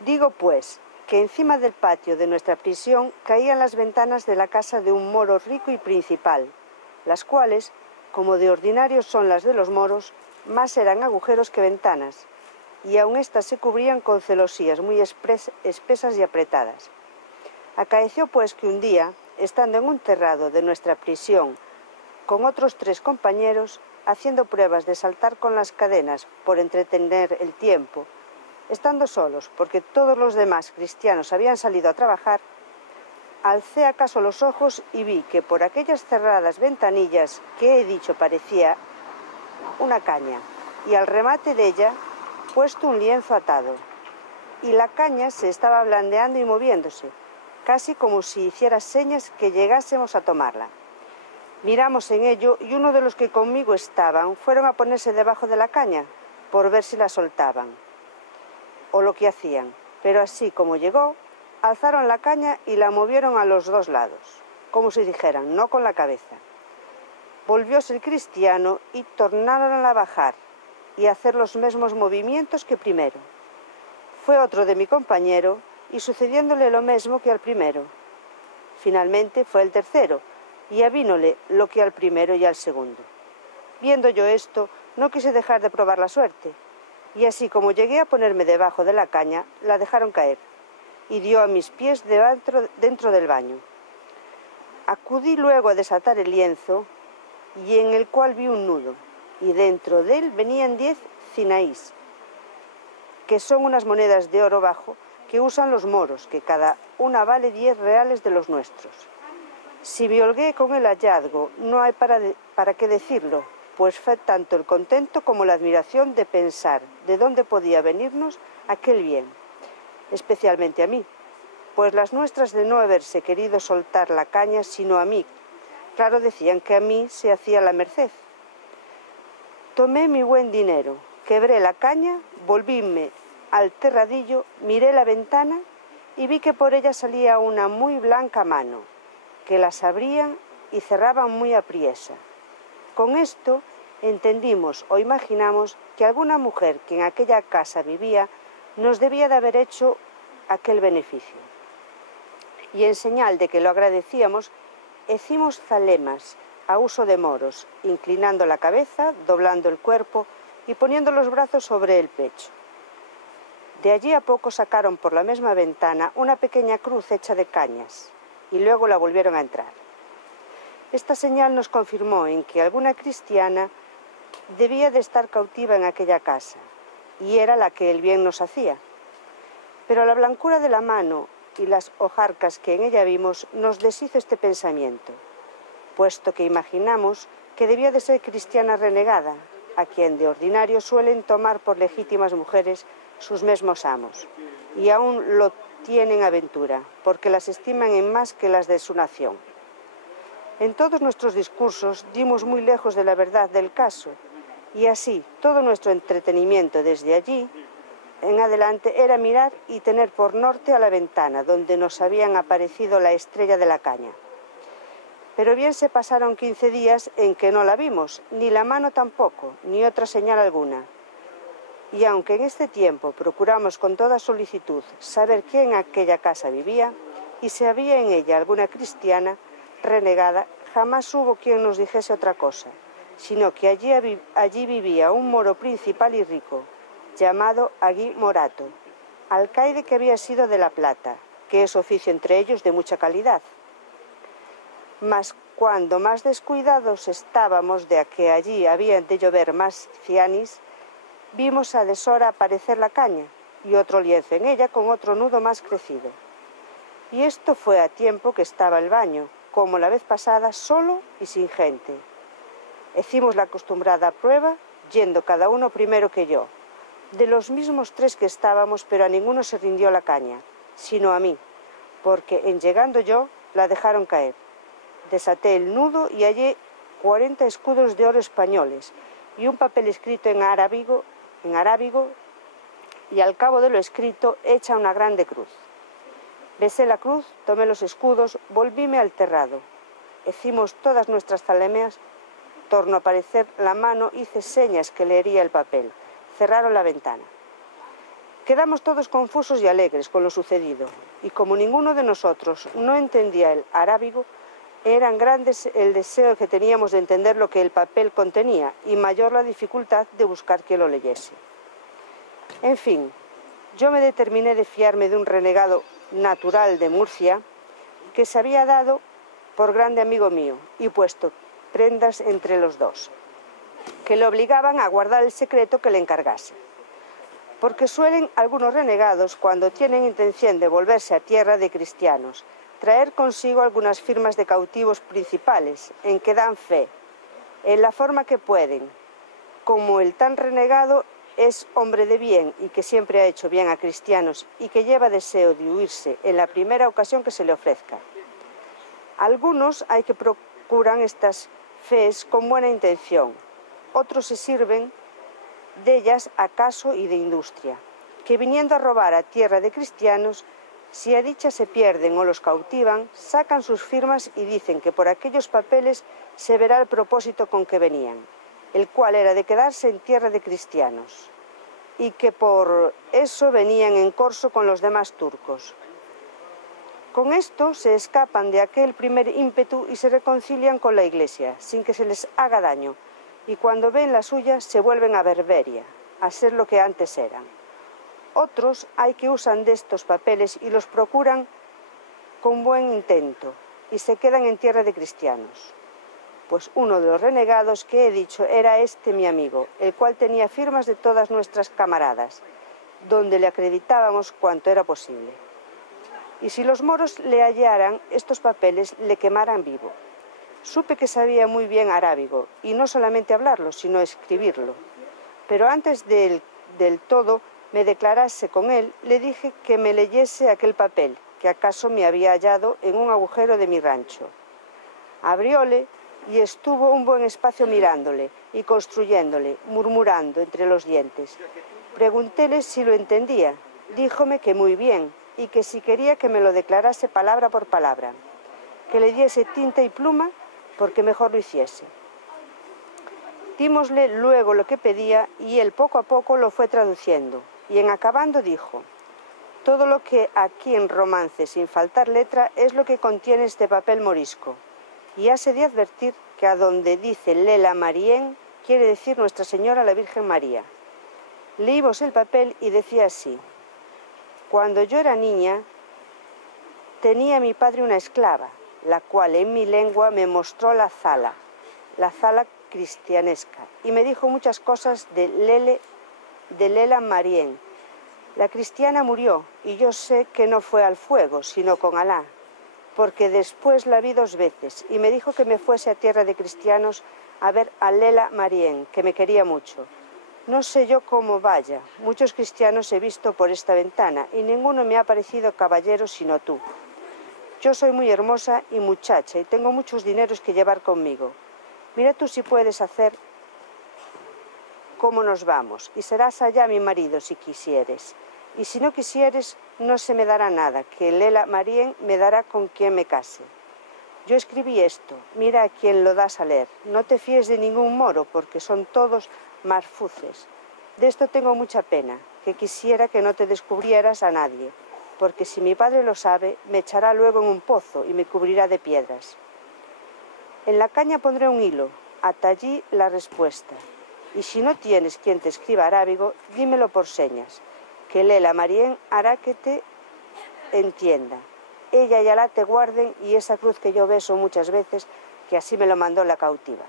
Digo, pues, que encima del patio de nuestra prisión caían las ventanas de la casa de un moro rico y principal, las cuales, como de ordinario son las de los moros, más eran agujeros que ventanas, y aun éstas se cubrían con celosías muy espesas y apretadas. Acaeció pues que un día, estando en un terrado de nuestra prisión con otros 3 compañeros, haciendo pruebas de saltar con las cadenas por entretener el tiempo, estando solos porque todos los demás cristianos habían salido a trabajar, alcé acaso los ojos y vi que por aquellas cerradas ventanillas que he dicho parecía una caña, y al remate de ella puesto un lienzo atado, y la caña se estaba blandeando y moviéndose, casi como si hiciera señas que llegásemos a tomarla. Miramos en ello y uno de los que conmigo estaban fueron a ponerse debajo de la caña por ver si la soltaban o lo que hacían, pero así como llegó, alzaron la caña y la movieron a los 2 lados, como si dijeran, no con la cabeza. Volvióse el cristiano y tornaron a bajar y a hacer los mismos movimientos que primero. Fue otro de mi compañero y sucediéndole lo mismo que al primero. Finalmente fue el tercero y avínole lo que al primero y al segundo. Viendo yo esto, no quise dejar de probar la suerte, y así como llegué a ponerme debajo de la caña, la dejaron caer, y dio a mis pies dentro del baño. Acudí luego a desatar el lienzo, y en el cual vi un nudo, y dentro de él venían 10 cinaís, que son unas monedas de oro bajo que usan los moros, que cada una vale 10 reales de los nuestros. Si me holgué con el hallazgo, no hay para qué decirlo, pues fue tanto el contento como la admiración de pensar de dónde podía venirnos aquel bien, especialmente a mí, pues las nuestras de no haberse querido soltar la caña sino a mí, claro decían que a mí se hacía la merced. Tomé mi buen dinero, quebré la caña, volvíme al terradillo, miré la ventana y vi que por ella salía una muy blanca mano, que las abrían y cerraban muy apriesa. Con esto entendimos o imaginamos que alguna mujer que en aquella casa vivía nos debía de haber hecho aquel beneficio. Y en señal de que lo agradecíamos, hicimos zalemas a uso de moros, inclinando la cabeza, doblando el cuerpo y poniendo los brazos sobre el pecho. De allí a poco sacaron por la misma ventana una pequeña cruz hecha de cañas y luego la volvieron a entrar. Esta señal nos confirmó en que alguna cristiana debía de estar cautiva en aquella casa, y era la que el bien nos hacía. Pero la blancura de la mano y las hojarcas que en ella vimos nos deshizo este pensamiento, puesto que imaginamos que debía de ser cristiana renegada, a quien de ordinario suelen tomar por legítimas mujeres sus mismos amos, y aún lo tienen a ventura, porque las estiman en más que las de su nación. En todos nuestros discursos dimos muy lejos de la verdad del caso, y así todo nuestro entretenimiento desde allí en adelante era mirar y tener por norte a la ventana donde nos habían aparecido la estrella de la caña. Pero bien se pasaron 15 días en que no la vimos, ni la mano tampoco, ni otra señal alguna. Y aunque en este tiempo procuramos con toda solicitud saber quién en aquella casa vivía y si había en ella alguna cristiana renegada, jamás hubo quien nos dijese otra cosa, sino que allí vivía un moro principal y rico, llamado Agui Morato, alcaide que había sido de La Plata, que es oficio entre ellos de mucha calidad. Mas cuando más descuidados estábamos de que allí habían de llover más cianis, vimos a deshora aparecer la caña y otro lienzo en ella con otro nudo más crecido. Y esto fue a tiempo que estaba el baño, como la vez pasada, solo y sin gente. Hicimos la acostumbrada prueba, yendo cada uno primero que yo, de los mismos 3 que estábamos, pero a ninguno se rindió la caña, sino a mí, porque en llegando yo la dejaron caer. Desaté el nudo y hallé 40 escudos de oro españoles y un papel escrito en arábigo, y al cabo de lo escrito hecha una grande cruz. Besé la cruz, tomé los escudos, volvíme al terrado. Hicimos todas nuestras zalemeas, tornó a aparecer la mano, hice señas que leería el papel. Cerraron la ventana. Quedamos todos confusos y alegres con lo sucedido, y como ninguno de nosotros no entendía el arábigo, eran grandes el deseo que teníamos de entender lo que el papel contenía y mayor la dificultad de buscar quien lo leyese. En fin, yo me determiné de fiarme de un renegado natural de Murcia que se había dado por grande amigo mío y puesto prendas entre los dos, que le obligaban a guardar el secreto que le encargase. Porque suelen algunos renegados, cuando tienen intención de volverse a tierra de cristianos, traer consigo algunas firmas de cautivos principales, en que dan fe, en la forma que pueden. Como el tan renegado es hombre de bien y que siempre ha hecho bien a cristianos y que lleva deseo de huirse en la primera ocasión que se le ofrezca. Algunos hay que procuran estas fees con buena intención, otros se sirven de ellas acaso y de industria, que viniendo a robar a tierra de cristianos, si a dicha se pierden o los cautivan, sacan sus firmas y dicen que por aquellos papeles se verá el propósito con que venían, el cual era de quedarse en tierra de cristianos, y que por eso venían en corso con los demás turcos. Con esto se escapan de aquel primer ímpetu y se reconcilian con la Iglesia, sin que se les haga daño, y cuando ven la suya se vuelven a Berberia, a ser lo que antes eran. Otros hay que usan de estos papeles y los procuran con buen intento y se quedan en tierra de cristianos. Pues uno de los renegados que he dicho era este mi amigo, el cual tenía firmas de todas nuestras camaradas, donde le acreditábamos cuanto era posible. Y si los moros le hallaran estos papeles, le quemaran vivo. Supe que sabía muy bien arábigo, y no solamente hablarlo, sino escribirlo. Pero antes del todo me declarase con él, le dije que me leyese aquel papel, que acaso me había hallado en un agujero de mi rancho. Abrióle y estuvo un buen espacio mirándole y construyéndole, murmurando entre los dientes. Preguntéle si lo entendía, díjome que muy bien, y que si quería que me lo declarase palabra por palabra, que le diese tinta y pluma, porque mejor lo hiciese. Dímosle luego lo que pedía y él poco a poco lo fue traduciendo, y en acabando dijo: todo lo que aquí en romance, sin faltar letra, es lo que contiene este papel morisco, y hase de advertir que a donde dice Lela Marién, quiere decir Nuestra Señora la Virgen María. Leímos el papel y decía así: cuando yo era niña, tenía mi padre una esclava, la cual en mi lengua me mostró la zala cristianesca, y me dijo muchas cosas de Lela Marién. La cristiana murió, y yo sé que no fue al fuego, sino con Alá, porque después la vi 2 veces, y me dijo que me fuese a tierra de cristianos a ver a Lela Marién, que me quería mucho. No sé yo cómo vaya, muchos cristianos he visto por esta ventana, y ninguno me ha parecido caballero sino tú. Yo soy muy hermosa y muchacha, y tengo muchos dineros que llevar conmigo. Mira tú si puedes hacer cómo nos vamos, y serás allá mi marido si quisieres. Y si no quisieres, no se me dará nada, que Lela Marién me dará con quien me case. Yo escribí esto, mira a quien lo das a leer. No te fíes de ningún moro, porque son todos marfuces. De esto tengo mucha pena, que quisiera que no te descubrieras a nadie, porque si mi padre lo sabe, me echará luego en un pozo y me cubrirá de piedras. En la caña pondré un hilo, hasta allí la respuesta. Y si no tienes quien te escriba arábigo, dímelo por señas, que Lela Marién hará que te entienda. Ella y Alá te guarden, y esa cruz que yo beso muchas veces, que así me lo mandó la cautiva.